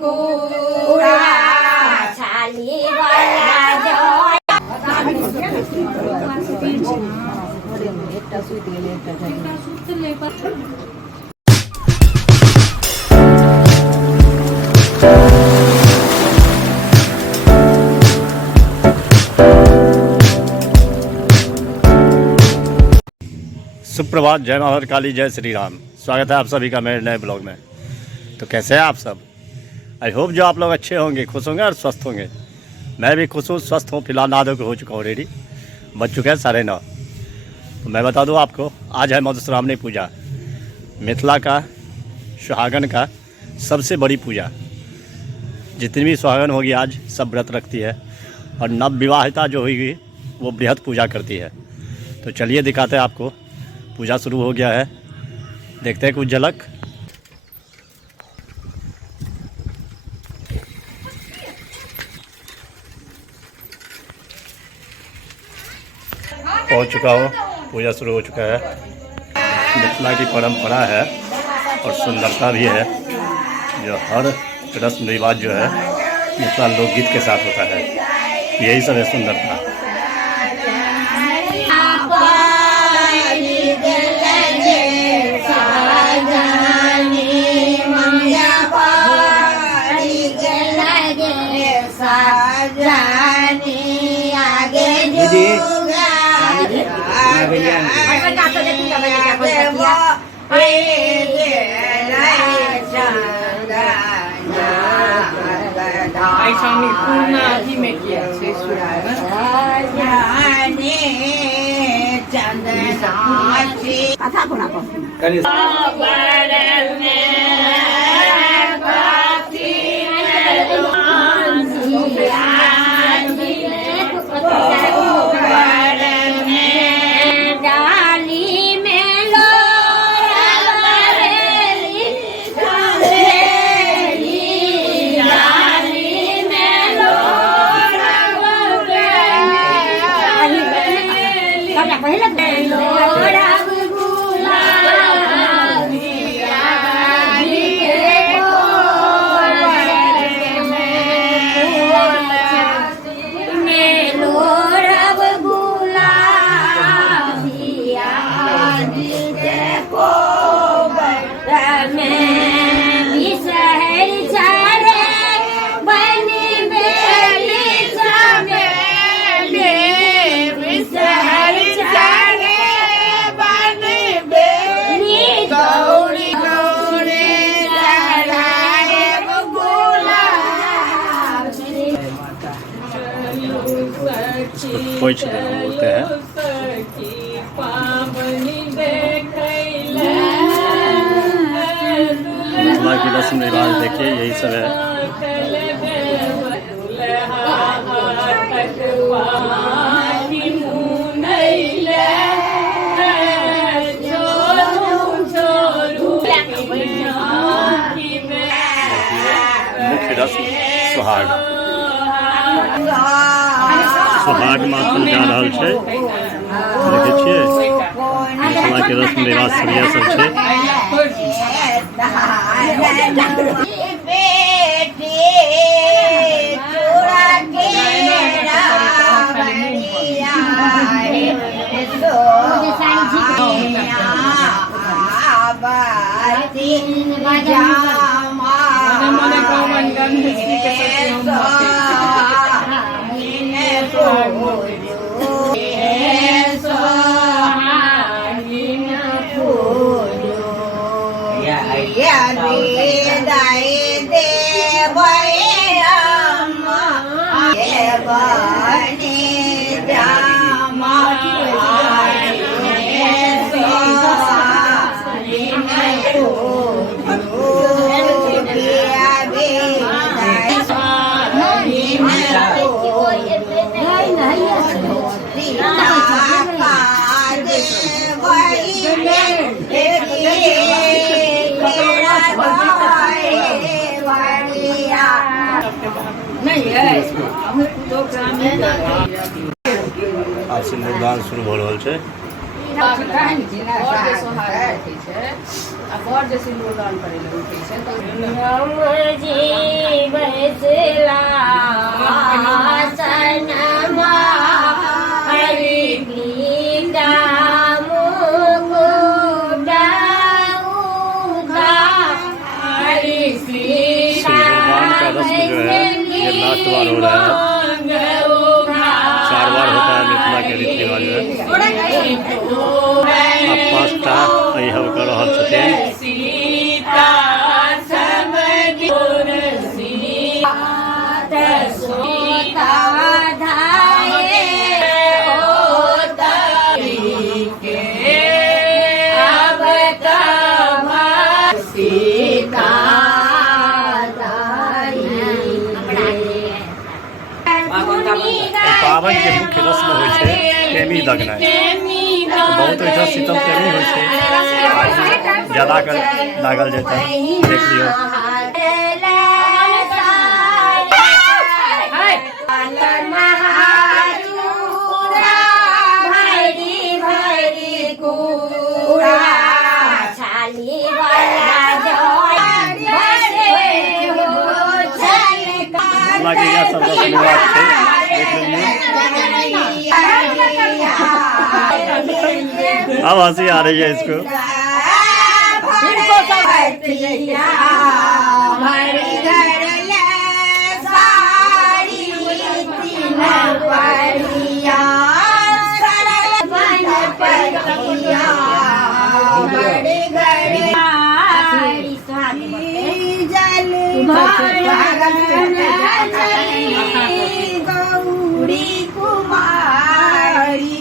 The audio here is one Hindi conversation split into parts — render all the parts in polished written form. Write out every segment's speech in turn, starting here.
કુડા છાલી વાલા જોય सुप्रभात, जय माहौर काली, जय श्री राम। स्वागत है आप सभी का मेरे नए ब्लॉग में। तो कैसे हैं आप सब? आई होप जो आप लोग अच्छे होंगे, खुश होंगे और स्वस्थ होंगे। मैं भी खुश हूँ, स्वस्थ हूँ। फिलहाल नहा धो के हो चुका हूँ रेडी, बज चुके हैं 9:30। तो मैं बता दूँ आपको, आज है मधुश्रावणी पूजा, मिथिला का सुहागन का सबसे बड़ी पूजा। जितनी भी सुहागन होगी आज सब व्रत रखती है, और नव विवाहिता जो होगी वो बृहद पूजा करती है। तो चलिए दिखाते हैं आपको। पूजा शुरू हो गया है, देखते हैं कुछ झलक। पहुंच चुका हूँ, पूजा शुरू हो चुका है। मिथिला की परंपरा है और सुंदरता भी है, जो हर रस्म रिवाज जो है मिथिला लोकगीत के साथ होता है। यही सब है सुंदरता। ऐसा पूर्णा ही में किया कोई बोलते हैं। मिथिला की रस्म रिवाज देखिए, यही सब है। मुख्य रस्म सुहाग। सुहाग मातम जा रहा है, देखे छिए। मिथिला के रस्म रिवाज सब यह सब है। आज सिंदूरदान शुरू हो रहा है। और जैसे सिंदूरदान करे सिंहासनमा हरि पीठा मुकुट उधा हरि भगवान का रस्म जो है ये लास्ट बार हो रहा है, 4 बार होता है मिथिला के रीति रिवाज में। अब 5टा यह कर रहा छथिन। पाबनि के मुख्य रस्म होइ छै टेमी दगनाइ। बहुत ओहिठाम शीतल टेमी होइ छै, ज्यादा कर दागल जेतै, देख लियौ। बाकी यह सब रस्म रिवाज छै, देख लीजिए। अब हंसी आ रही है इसको। गौरी कुमारी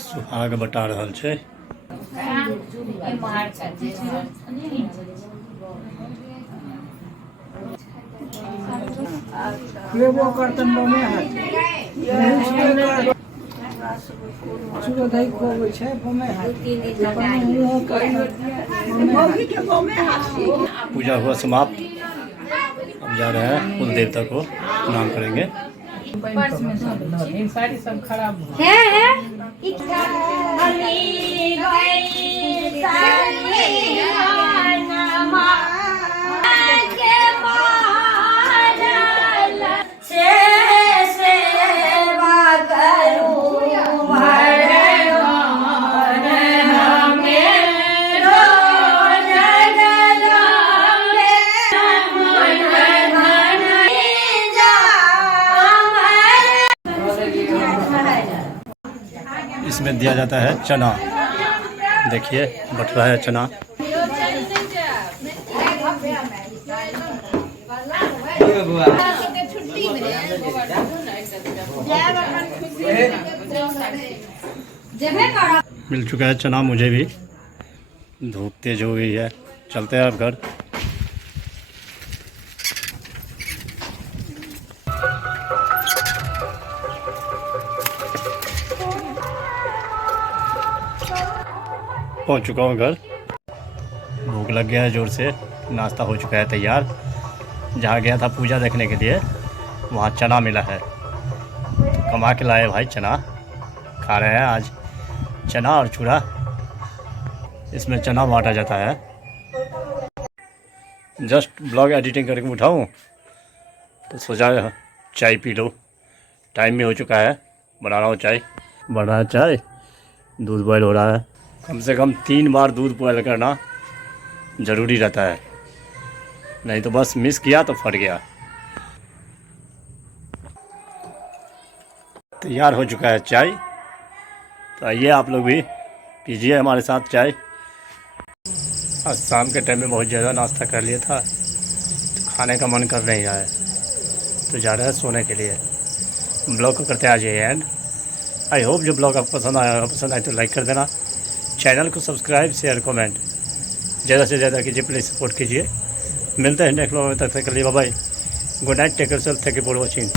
सुहाग बता रहल छै। पूजा हुआ समाप्त। अब जा रहे हैं कुल देवता को प्रणाम करेंगे। सब खराब इसमें दिया जाता है चना। देखिए बट रहा है चना। मिल चुका है चना मुझे भी। धूप तेज हो गई है, चलते हैं अब घर। पहुंच चुका हूँ घर। भूख लग गया है जोर से। नाश्ता हो चुका है तैयार। जहाँ गया था पूजा देखने के लिए, वहाँ चना मिला है। तो कमा के लाए भाई चना। खा रहे हैं आज चना और चूड़ा। इसमें चना बांटा जाता है। जस्ट ब्लॉग एडिटिंग करके उठाऊँ तो सोचा चाय पी लो। टाइम भी हो चुका है, बना रहा हूँ चाय। बन रहा है चाय। दूध बॉयल हो रहा है। कम से कम 3 बार दूध बॉयल करना ज़रूरी रहता है, नहीं तो बस मिस किया तो फट गया। तैयार हो चुका है चाय, तो आइए आप लोग भी पीजिए हमारे साथ चाय। आज शाम के टाइम में बहुत ज़्यादा नाश्ता कर लिया था, तो खाने का मन कर नहीं रहा है, तो जा रहे हैं सोने के लिए। ब्लॉग को करते हैं आज ये एंड। आई होप जो ब्लॉग आपको पसंद आए तो लाइक कर देना, चैनल को सब्सक्राइब शेयर कमेंट ज़्यादा से ज़्यादा कीजिए, प्लीज़ सपोर्ट कीजिए। मिलते हैं नेक्स्ट ब्लॉग में, तब तक के लिए bye bye, good night, take care, thank you for watching.